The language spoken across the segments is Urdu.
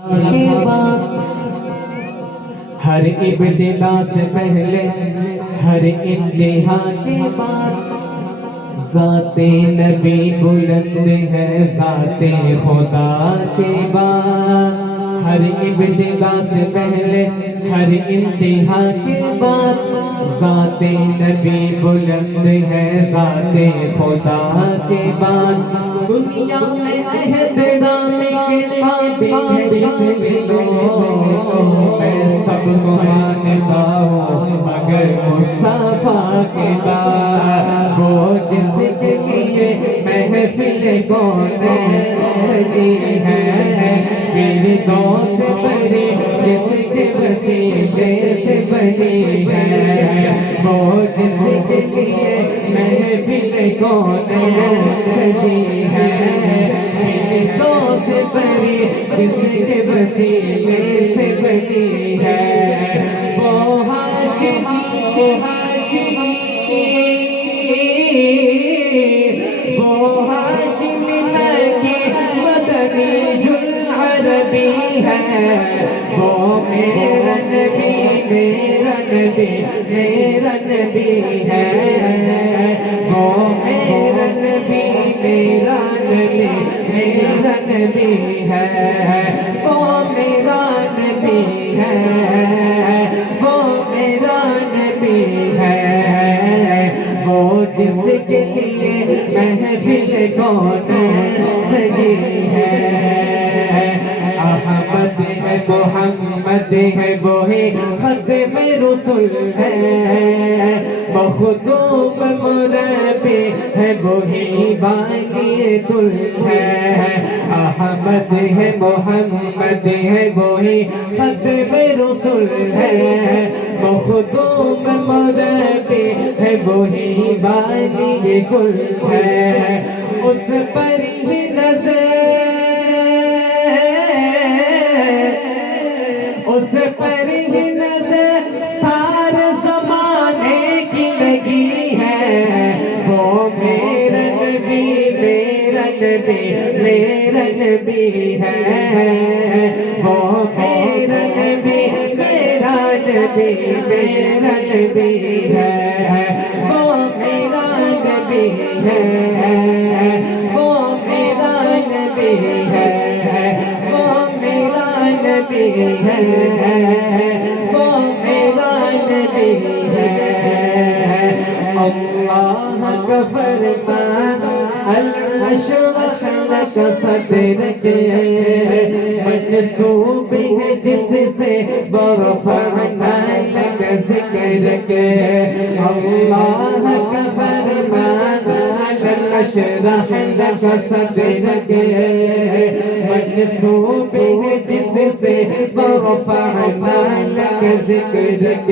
کے بعد ہر ابتدا سے پہلے ہر انتہا کے بعد ذات نبی بلند ہے ذات خدا کے بعد ہر ابتدا سے پہلے ہر انتہا کے بعد ذات نبی بلند ہے ذات خدا کے بعد دنیا میں احترام کے قابل ہے میں سب کو مانتا ہوں مگر مصطفیٰ کے بعد وہ جس کے لیے محفل کون سجی ہے فردوس سے بڑی جس کے وسیلے سے بنی ہے وہ جس کے لیے محفل کون سجی ہے فردوس سے بڑی جس کے وسیلے سے بنی ہے وہ ہاشمی وہ ہاشمی مکی مدنی العربی ہے وہ میرا نبی میرا نبی میرا نبی ہے وہ میرا نبی میرا نبی میرا نبی ہے وہ میرا نبی ہے وہ میرا نبی ہے وہ جس کے لیے محفل کون سجی ہے احمد ہے محمد ہے وہی ختم رسول ہے مخدوم مربی ہے وہی بانی دل ہے احمد ہے محمد ہے وہی ختم رسول ہے مخدوم مربی ہے وہی بانی کل ہے اس پر ہی نظر اس پر ہی نظر سارے زمانے کی لگی ہے وہ میرا نبی میرا نبی میرا نبی ہے وہ میرا نبی میرا نبی میرا نبی ہے وہ میرا نبی ہے وہ میرا نبی ہے وہ میرا نبی ہے وہ میرا نبی ہے اللہ کا فرمان الاشرح لک صدرک منسوب ہے جس سے ورفعنا لک ذکرک اللہ کا فرمان الاشرح لک صدرک منسوب ہے جس سے ورفعنا لک ذکرک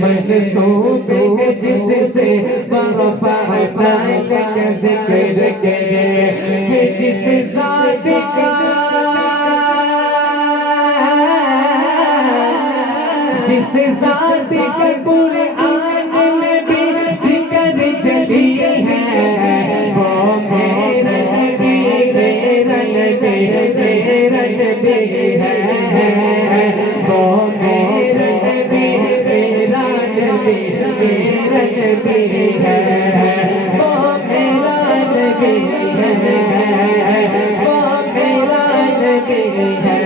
منسوب ہے جس سے ورفعنا لک ذکرک جس ذات کا جس ذات کا قرآن میں بھی ذکر جلی ہے وہ میرا نبی میرا نبی میرا نبی ہے وہ میرا نبی میرا نبی میرا نبی ہے وہ میرا نبی ہے وہ میرا نبی ہے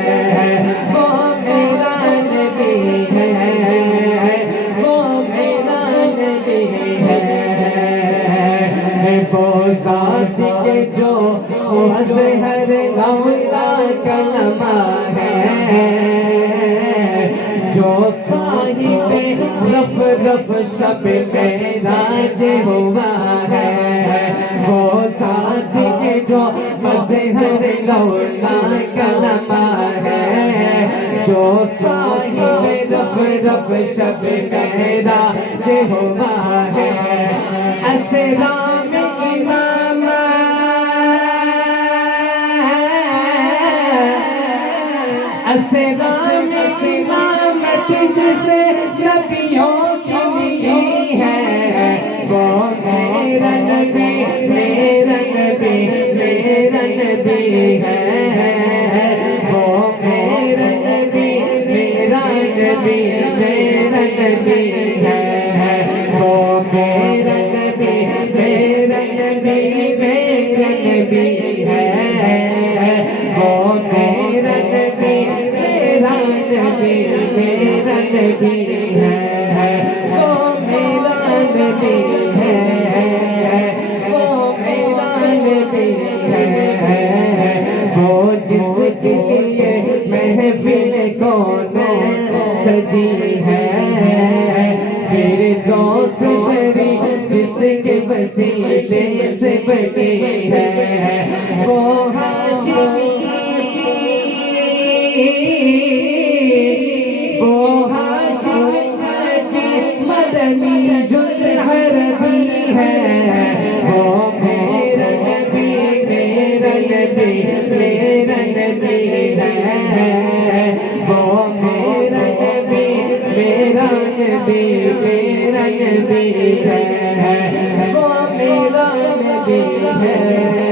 وہ میرا نبی ہے وہ میرا نبی ہے وہ ذات کے جو مظہر اولا کلمہ ہے جو صاحب رف رف شب معراج ہوا ہے وہ ذات کے جو مظہر اولا کلمہ ہے جو صاحب رف رف شب معراج ہوا ہے اسرام امام اسرام امامت جسے نبیوں کی ملی ہے وہ میرا نبی میرا نبی میرا نبی ہے وہ میرا نبی ہے، وہ میرا نبی ہے، وہ میرا نبی ہے، وہ جس کے لیے محفل کون سجی ہے، پھر دوست بری جس کے وسیلے سے بنی ہے، وہ ہاشمی، وہ ہاشمی مدنی العربی ہے، وہ میرا نبی، میرا نبی، میرا نبی ہے، وہ میرا نبی، میرا نبی، میرا نبی ہے، وہ میرا نبی ہے۔